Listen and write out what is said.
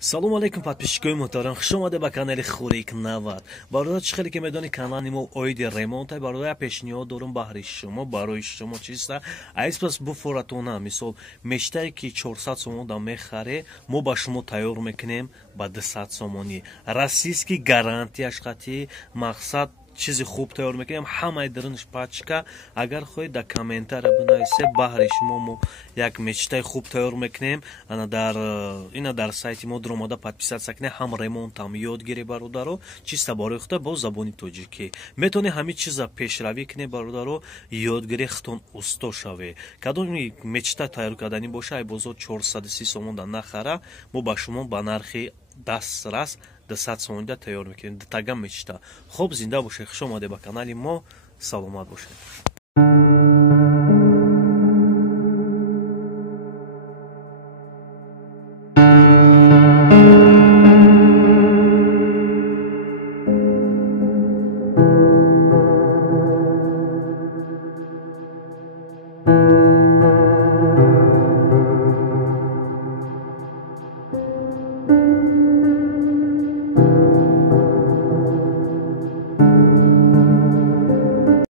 салому алейкум подписчикои муҳтарам, хуш омада ба канали Хӯрик 90. бародар чӣ хеле ки медони канали мо оиди ремонт бародар пешниҳод дорум баҳри шумо барои шумо чиста айспас буфоратона мисол мештае ки 400 сомон да мехаре мо ба шумо тайёр мекунем ба 200 сомонӣ расистки гарантияш қатъи мақсад чизи хуб тайёр мекунем ҳамаи дирнш пачка агар хоҳед дар комментария бинависе баҳри шумо мо як мечтаи хуб тайёр мекунем ина дар сайти мо дуромада подписатсия кунем ҳам ремонтам ёдгирӣ бародаро чиста барои худа бо забони тоҷикӣ метавонӣ ҳамин чиза пешравӣ кунӣ бародаро ёдгирӣ хутон усто шавӣ кадоми мечта тайёр карданӣ боша ай бозор 430 сомон да нахара мо ба шумо ба нархи дастрас 200 сомонида тайёр мекунем тага мечта. Хуб, зинда бошед, хуш омадед ба канали мо, саломат бошед.